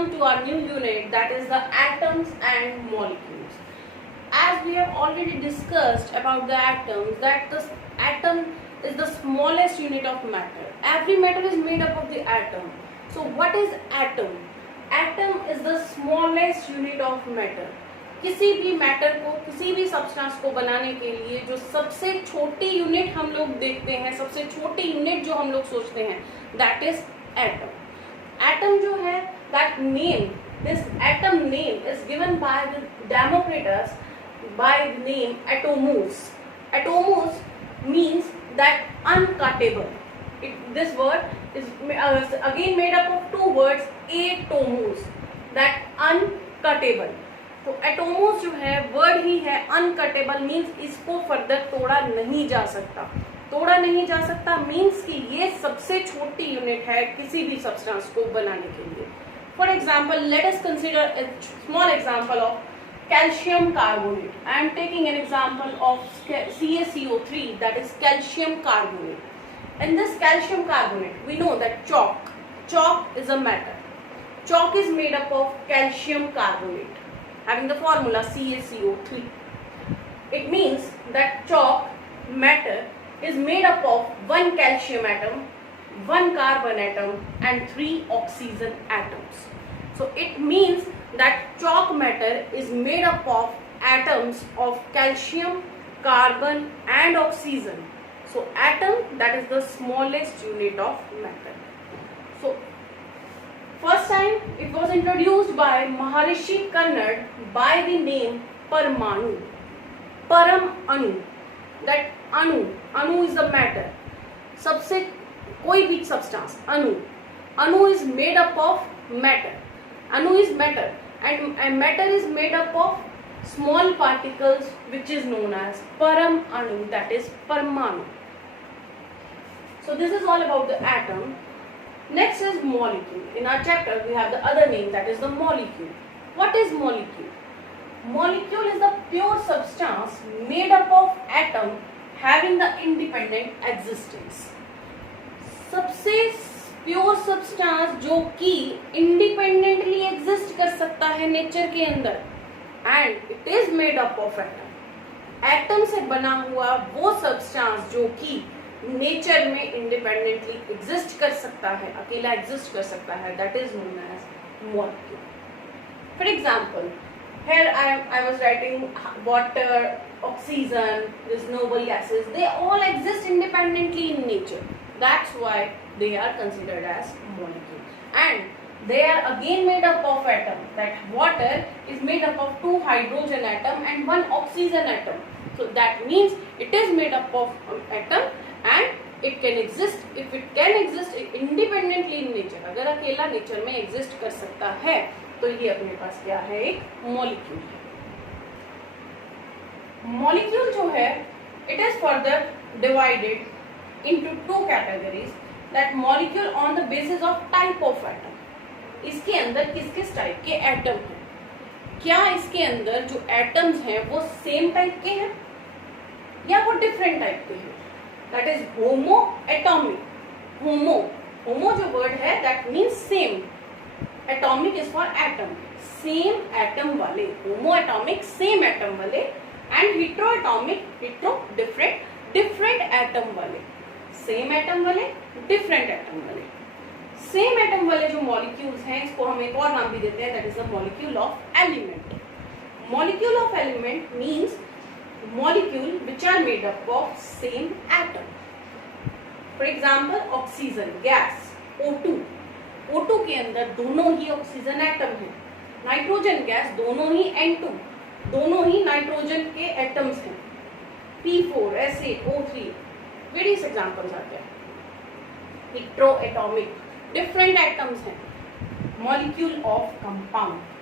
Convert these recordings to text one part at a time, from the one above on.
welcome to our new unit, that is the atoms and molecules. As we have already discussed about the atoms, that the atom is the smallest unit of matter. Every matter is made up of the atom. So what is atom? Atom is the smallest unit of matter. किसी भी matter को, किसी भी substance को बनाने के लिए जो सबसे छोटी यूनिट हम लोग देखते हैं, सबसे छोटी यूनिट जो हम लोग सोचते हैं, दैट इज एटम. एटम जो है, that name, this atom name is given by the Democritus by the name atomos. Atomos means that uncuttable. This word is again made up of two words, atomos, that uncuttable. तो atomos जो है word ही है अनकटेबल, means इसको further तोड़ा नहीं जा सकता. तोड़ा नहीं जा सकता मीन्स कि ये सबसे छोटी यूनिट है किसी भी सब्सटेंस को बनाने के लिए. For example, let us consider a small example of calcium carbonate. I am taking an example of CaCO3, that is calcium carbonate. In this calcium carbonate, we know that chalk is a matter. Chalk is made up of calcium carbonate, having the formula CaCO3. It means that chalk matter is made up of one calcium atom, one carbon atom, and 3 oxygen atoms. So it means that chalk matter is made up of atoms of calcium, carbon, and oxygen. So atom, that is the smallest unit of matter. So first time it was introduced by Maharishi Kannad by the name Parmanu. Param Anu. That Anu is the matter. सबसे कोई भी substance, Anu is made up of matter. Anu is matter, and matter is made up of small particles which is known as Param Anu, that is Parmanu. So this is all about the atom. Next is molecule. In our chapter we have the other name, that is the molecule. What is molecule? Molecule is the pure substance made up of atom having the independent existence. सबसे pure substance जो कि independently exist कर सकता है nature के अंदर, and it is made up of atom. Atom से बना हुआ वो सब्सटेंस जो कि नेचर में इंडिपेंडेंटली एग्जिस्ट कर सकता है, अकेला एग्जिस्ट कर सकता है, that is known as molecule. For example, here I was writing water, oxygen, these noble gases, they all exist independently in nature. That's why they are considered as molecule, and they are again made up of atom. That water is made up of 2 hydrogen atom and 1 oxygen atom. So that means it is made up of atom, and it can exist, if it can exist independently in nature, अगर अकेला nature में exist कर सकता है तो ये अपने पास क्या है, एक मॉलिक्यूल है. मॉलिक्यूल जो है, it is further divided into 2 categories, that molecule on the basis of type of atom. इसके अंदर किस किस टाइप के एटम हैं? क्या इसके अंदर जो एटम्स हैं वो सेम टाइप के हैं या वो डिफरेंट टाइप के हैं? That is homo atomic. Homo जो वर्ड है, that means same. Atomic is for atom, same atom वाले. होमो एटॉमिक, सेम एटम वाले, and hetero atomic, hetero different atom वाले. सेम एटम वाले, डिफरेंट एटम वाले. Same atom वाले जो molecules हैं, इसको हम एक और नाम भी देते हैं, that is the molecule of element. Molecule of element means molecule which are made up of same atom. For example, oxygen gas, O2 के अंदर दोनों ही ऑक्सीजन एटम हैं. नाइट्रोजन गैस, दोनों ही N2, दोनों ही नाइट्रोजन के एटम्स हैं. P4, S8, O3, various examples आते हैं. हेट्रोएटॉमिक, डिफरेंट एटम्स हैं. मॉलिक्यूल ऑफ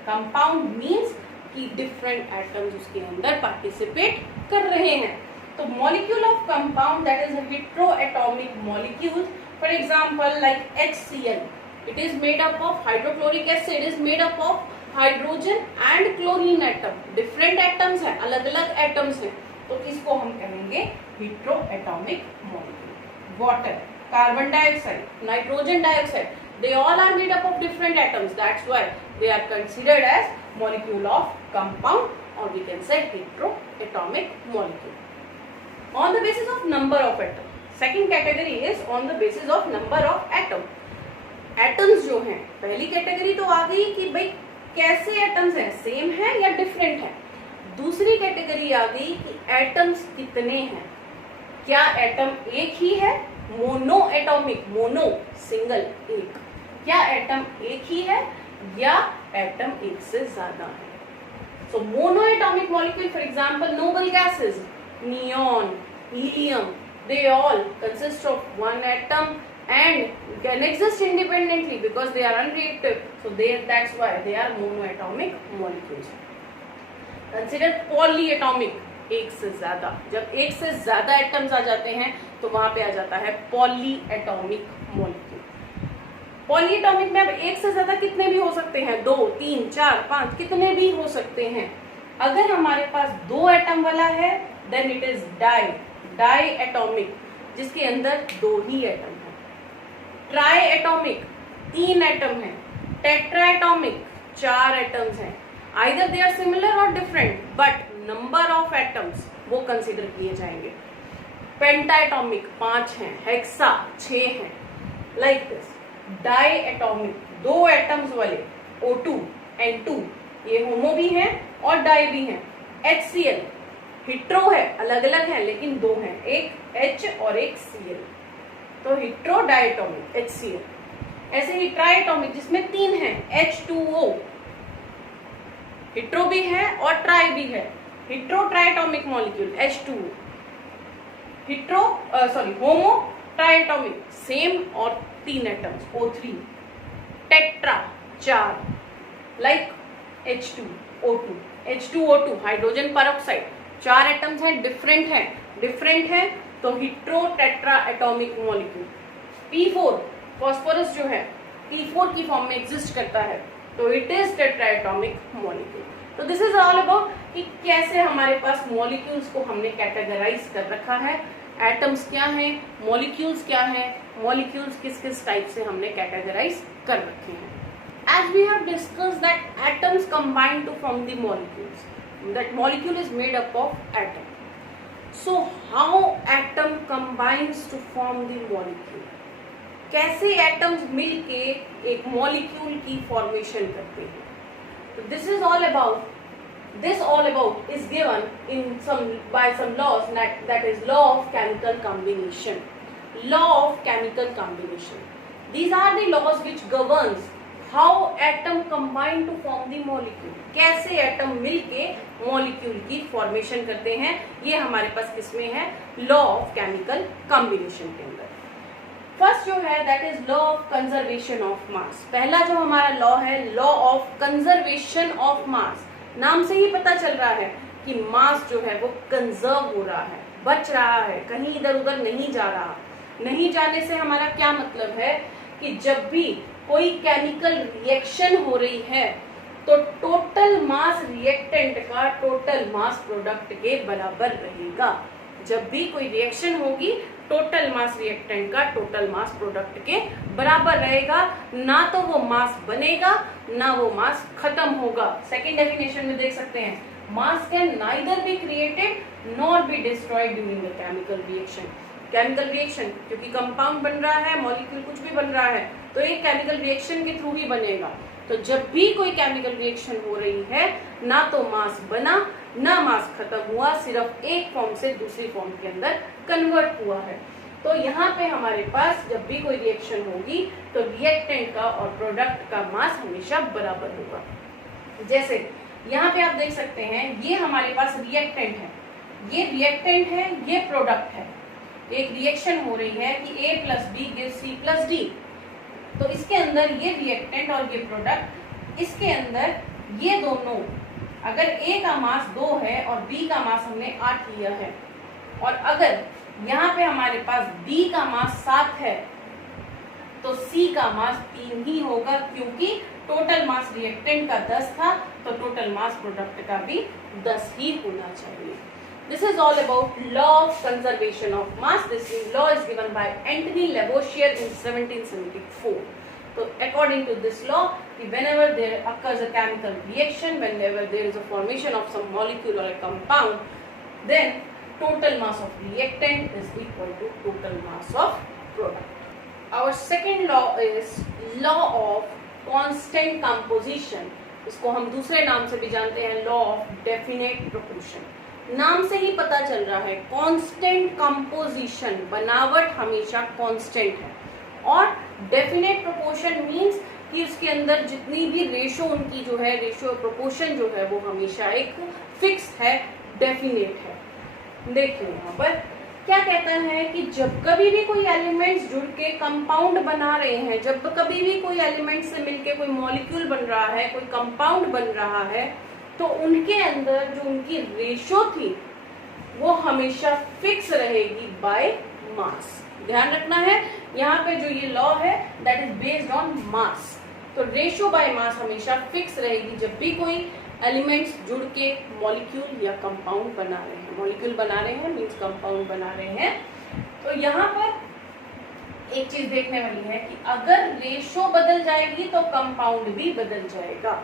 कंपाउंड मींस कि डिफरेंट एटम्स उसके अंदर पार्टिसिपेट कर रहे हैं. तो molecule of compound, that is a heteroatomic molecule. For example, like HCl, it is made up of hydrochloric acid, is made up of hydrogen and chlorine atom. Different atoms हैं, अलग अलग atoms हैं, तो इसको हम कहेंगे heteroatomic molecule. Water, carbon dioxide, nitrogen dioxide, They all are made up of different atoms. That's why they are considered as molecule of compound, or we can say heteroatomic molecule. On the basis of number of atom. Second category is on the basis of number of atom. Atoms जो हैं, पहली category तो आ गई कि भाई कैसे atoms हैं, same है या डिफरेंट है. दूसरी कैटेगरी आ गई कि एटम्स कितने हैं. क्या एटम एक ही है, मोनो एटॉमिक, मोनो सिंगल एक, क्या एटम एक ही है या एटम एक से ज्यादा है. So mono atomic molecule, for example noble gases, neon, helium, they all consist of one atom and can exist independently because they are unreactive. So that's why they are monoatomic molecules. Consider polyatomic, एक से ज्यादा. जब एक से ज्यादा atoms आ जाते हैं तो वहां पे आ जाता है पॉलीएटॉमिक मॉलिक्यूल. पॉलीएटॉमिक में अब एक से ज्यादा कितने भी हो सकते हैं, 2, 3, 4, 5, कितने भी हो सकते हैं. अगर हमारे पास 2 एटम वाला है then it is diatomic, जिसके अंदर 2 ही एटम है. ट्राई एटॉमिक 3 एटम है. टेट्राएटॉमिक 4 एटम्स हैं. Either they are similar or different but number of atoms वो कंसीडर किए जाएंगे. पेंटाएटॉमिक 5 हैं. हेक्सा 6 हैं. Like this. Diatomic 2 atoms वाले O2 N2, ये होमो भी हैं और डाई भी हैं. HCl हिट्रो है, अलग अलग है लेकिन 2 हैं, एक H और एक Cl. तो हिट्रो डायटॉमिक HCl. ऐसे ही ट्राइएटॉमिक जिसमें 3 हैं, H2O, हिट्रो भी है और ट्राई भी है. Hetero triatomic molecule H2O. Hetero homo triatomic same और 3 atoms O3. Tetra 4 like H2O2. H2O2 hydrogen peroxide 4 atoms हैं, डिफरेंट है तो hetero tetra atomic molecule. P4 phosphorus जो है P4 की फॉर्म में एग्जिस्ट करता है तो इट इज टेट्राएटॉमिक मॉलिक्यूल. तो दिस इज ऑल अबाउट कि कैसे हमारे पास मॉलिक्यूल्स को हमने कैटेगराइज कर रखा है. एटम्स क्या हैं, मॉलिक्यूल्स क्या हैं, मॉलिक्यूल्स किस किस टाइप से हमने कैटेगराइज कर रखे हैं. As we have discussed that atoms combine to form the molecules. That molecule is made up of atom. So how atom combines to form the molecule? कैसे एटम्स मिलके एक मॉलिक्यूल की फॉर्मेशन करते हैं. तो this is all about is given in by some laws, that is law of chemical combination. Law of chemical combination, these are the laws which governs how atom combine to form the molecule. कैसे atom मिलके molecule की formation करते हैं, ये हमारे पास किसमें है, law of chemical combination के अंदर. फर्स्ट जो है that is law of conservation of mass. पहला जो हमारा लॉ है, law of conservation of mass. नाम से ही पता चल रहा है कि मास जो है वो कंजर्व हो रहा है, बच रहा है, कहीं इधर उधर नहीं जा रहा. नहीं जाने से हमारा क्या मतलब है कि जब भी कोई केमिकल रिएक्शन हो रही है तो टोटल मास रिएक्टेंट का टोटल मास प्रोडक्ट के बराबर रहेगा. जब भी कोई रिएक्शन होगी टोटल मास रिएक्टेंट का टोटल मास प्रोडक्ट के बराबर रहेगा. ना तो वो मास बनेगा ना वो मास खत्म होगा. सेकेंड डेफिनेशन में देख सकते हैं, मास can neither be created nor be destroyed during the chemical reaction. Chemical reaction क्योंकि कंपाउंड बन रहा है, मॉलिक्यूल कुछ भी बन रहा है तो ये केमिकल रिएक्शन के थ्रू ही बनेगा. तो जब भी कोई केमिकल रिएक्शन हो रही है ना तो मास बना ना मास खत्म हुआ, सिर्फ एक फॉर्म से दूसरी फॉर्म के अंदर कन्वर्ट हुआ है. तो यहाँ पे हमारे पास जब भी कोई रिएक्शन होगी तो रिएक्टेंट का और प्रोडक्ट का मास हमेशा बराबर होगा. जैसे यहाँ पे आप देख सकते हैं ये हमारे पास रिएक्टेंट है, ये रिएक्टेंट है, ये प्रोडक्ट है. एक रिएक्शन हो रही है कि A plus B gives C plus D. तो इसके अंदर ये रिएक्टेंट और ये प्रोडक्ट, इसके अंदर ये दोनों, अगर A का मास 2 है और B का मास हमने 8 लिया है और अगर यहाँ पे हमारे पास B का मास 7 है तो C का मास 3 ही होगा क्योंकि टोटल मास रिएक्टेंट का 10 था तो टोटल मास प्रोडक्ट का भी 10 ही होना चाहिए. This is all about law of conservation of mass. This law is given by Anthony Lavoisier in 1774. तो अकॉर्डिंग टू दिस लॉ कि whenever there occurs a chemical reaction, whenever there is a formation of some molecule or a compound, then total mass of reactant is equal to total mass of product. Our second law is law of constant composition. इसको हम दूसरे नाम से भी जानते हैं law of definite proportion. नाम से ही पता चल रहा है कांस्टेंट कंपोजिशन, बनावट हमेशा कांस्टेंट है. और डेफिनेट प्रोपोर्शन मींस कि उसके अंदर जितनी भी रेशो उनकी जो है, रेशो प्रोपोर्शन जो है वो हमेशा एक फिक्स है, डेफिनेट है. देखिए यहाँ पर क्या कहता है कि जब कभी भी कोई एलिमेंट्स जुड़ के कंपाउंड बना रहे हैं, जब कभी भी कोई एलिमेंट से मिलके कोई मॉलिक्यूल बन रहा है, कोई कंपाउंड बन रहा है, तो उनके अंदर जो उनकी रेशो थी वो हमेशा फिक्स रहेगी बाय मास. ध्यान रखना है यहाँ पे जो ये लॉ है दैट इज बेस्ड ऑन मास. तो रेशो बाय मास हमेशा फिक्स रहेगी जब भी कोई एलिमेंट्स जुड़ के मॉलिक्यूल या कंपाउंड बना रहे हैं. मॉलिक्यूल बना रहे हैं मींस कंपाउंड बना रहे हैं. तो यहाँ पर एक चीज देखने वाली है कि अगर रेशो बदल जाएगी तो कंपाउंड भी बदल जाएगा.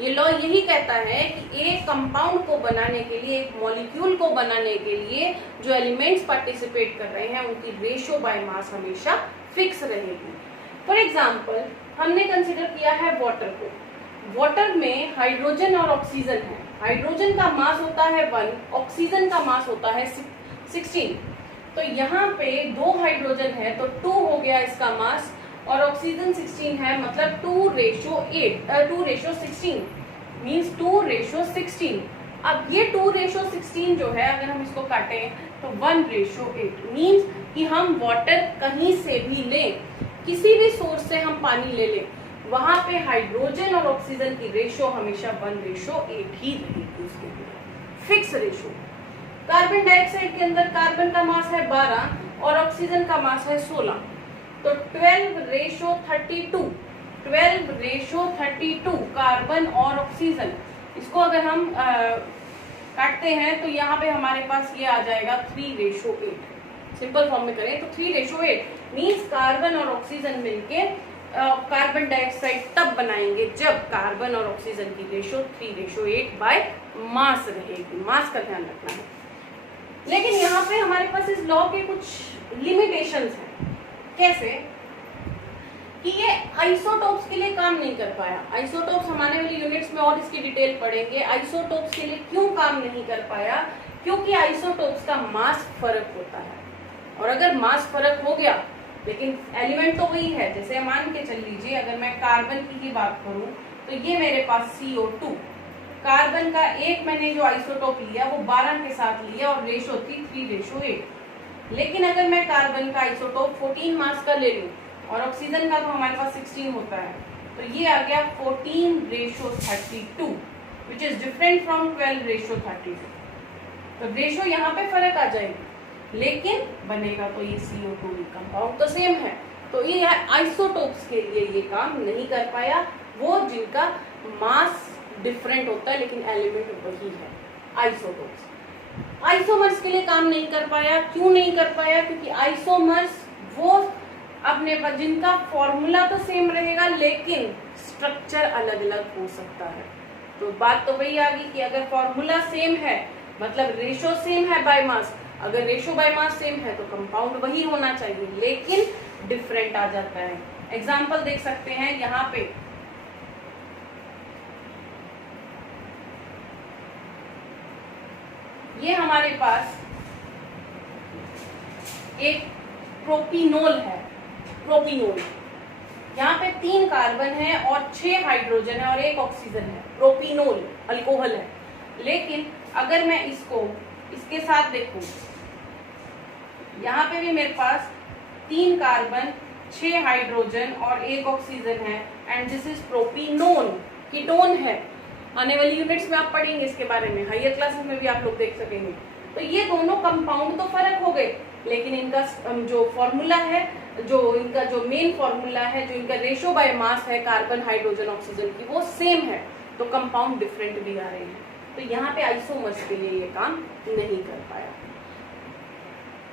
ये लॉ यही कहता है कि एक कंपाउंड को बनाने के लिए, एक मॉलिक्यूल को बनाने के लिए जो एलिमेंट्स पार्टिसिपेट कर रहे हैं उनकी रेशो बाय मास हमेशा फिक्स रहेगी. फॉर एग्जाम्पल हमने कंसिडर किया है वाटर को. वाटर में हाइड्रोजन और ऑक्सीजन है. हाइड्रोजन का मास होता है 1, ऑक्सीजन का मास होता है 16. तो यहाँ पे 2 हाइड्रोजन है तो 2 हो गया इसका मास, और ऑक्सीजन 16 है, मतलब 2:16 मींस 2:16. अब ये 2:16 जो है अगर हम इसको काटें तो 1:8 मींस कि हम वाटर कहीं से भी लें, किसी भी सोर्स से हम पानी ले लें, वहां पे हाइड्रोजन और ऑक्सीजन की रेशो हमेशा 1:8 ही रहेगी. उसके लिए फिक्स रेशो. कार्बन डाइऑक्साइड के अंदर कार्बन का मास है 12 और ऑक्सीजन का मास है 16, तो 12:32 कार्बन और ऑक्सीजन. इसको अगर हम काटते हैं तो यहाँ पे हमारे पास ये आ जाएगा 3:8. सिंपल फॉर्म में करें तो 3:8 मींस कार्बन और ऑक्सीजन मिलके कार्बन डाइऑक्साइड तब बनाएंगे जब कार्बन और ऑक्सीजन की रेशो 3:8 बाय मास रहेगी. मास का ध्यान रखना है. लेकिन यहाँ पे हमारे पास इस लॉ के कुछ लिमिटेशंस हैं. कैसे कि ये आइसोटोप्स के लिए काम नहीं कर पाया. आइसोटोप्स हमारे वाली यूनिट्स में और इसकी डिटेल पढ़ेंगे. आइसोटोप्स के लिए क्यों काम नहीं कर पाया? क्योंकि आइसोटोप्स का मास फर्क होता है, और अगर मास फर्क हो गया लेकिन एलिमेंट तो वही है. जैसे मान के चल लीजिए अगर मैं कार्बन की ही बात करूं तो ये मेरे पास CO2, कार्बन का एक मैंने जो आइसोटोप लिया वो 12 के साथ लिया और रेशो थी 3:8. लेकिन अगर मैं कार्बन का आइसोटोप 14 मास का ले लूं और ऑक्सीजन का तो हमारे पास 16 होता है, तो ये आ गया 14:32 विच इज डिफरेंट फ्रॉम 12:32. तो रेशो यहाँ पे फर्क आ जाएगी, लेकिन बनेगा तो ये CO2 कंपाउंड तो सेम है. तो ये आइसोटोप्स के लिए ये काम नहीं कर पाया, वो जिनका मास डिफरेंट होता है लेकिन एलिमेंट वही है, आइसोटोप्स. आइसोमर्स के लिए काम नहीं कर पाया. क्यों नहीं कर पाया? क्योंकि आइसोमर्स वो अपने पास जिनका फॉर्मूला तो सेम रहेगा लेकिन स्ट्रक्चर अलग अलग हो सकता है. तो बात तो वही आ गई कि अगर फॉर्मूला सेम है मतलब रेशो सेम है बाय मास, अगर रेशो बाय मास सेम है तो कंपाउंड वही होना चाहिए, लेकिन डिफरेंट आ जाता है. एग्जाम्पल देख सकते हैं यहाँ पे. ये हमारे पास एक प्रोपिनोल है. प्रोपिनोल यहाँ पे 3 कार्बन है और 6 हाइड्रोजन है और 1 ऑक्सीजन है. प्रोपिनोल अल्कोहल है. लेकिन अगर मैं इसको इसके साथ देखूं, यहाँ पे भी मेरे पास 3 कार्बन 6 हाइड्रोजन और 1 ऑक्सीजन है एंड दिस इज प्रोपिनोन. कीटोन है. आने वाली यूनिट्स में आप पढ़ेंगे इसके बारे में, हायर क्लासेस में भी आप लोग देख सकेंगे. तो ये दोनों कंपाउंड तो फर्क हो गए लेकिन इनका जो फॉर्मूला है, जो इनका जो मेन फॉर्मूला है, जो इनका रेशो बाय मास है कार्बन हाइड्रोजन ऑक्सीजन की, वो सेम है. तो कंपाउंड डिफरेंट भी आ रहे हैं. तो यहाँ पे आइसोमर्स के लिए ये काम नहीं कर पाया.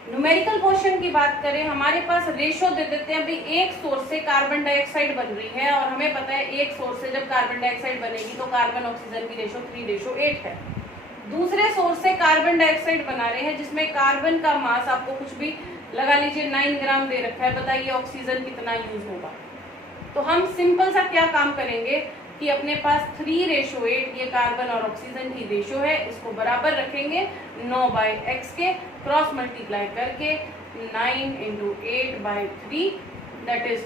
न्यूमेरिकल क्वेश्चन की बात करें, हमारे पास रेशो दे देते हैं, अभी एक सोर्स से कार्बन डाइऑक्साइड बन रही है और हमें पता है एक सोर्स से जब कार्बन डाइऑक्साइड बनेगी तो कार्बन ऑक्सीजन की रेशो 3:8 है। दूसरे सोर्स से कार्बन डाइऑक्साइड बना रहे हैं जिसमें कार्बन का मास आपको कुछ भी लगा लीजिए 9 ग्राम दे रखा है, बताइए ऑक्सीजन कितना यूज होगा। तो हम सिंपल सा क्या काम करेंगे कि अपने पास 3:8 ये कार्बन और ऑक्सीजन की रेशो है, इसको बराबर रखेंगे 9/x के, क्रॉस मल्टीप्लाई करके 9 × 8/3 that is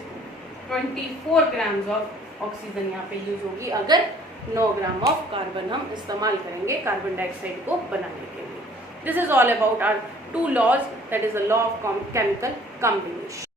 24 grams of oxygen यहाँ पे यूज होगी अगर 9 ग्राम ऑफ कार्बन हम इस्तेमाल करेंगे कार्बन डाइऑक्साइड को बनाने के लिए। This is all about our 2 laws, that is the law of chemical combination.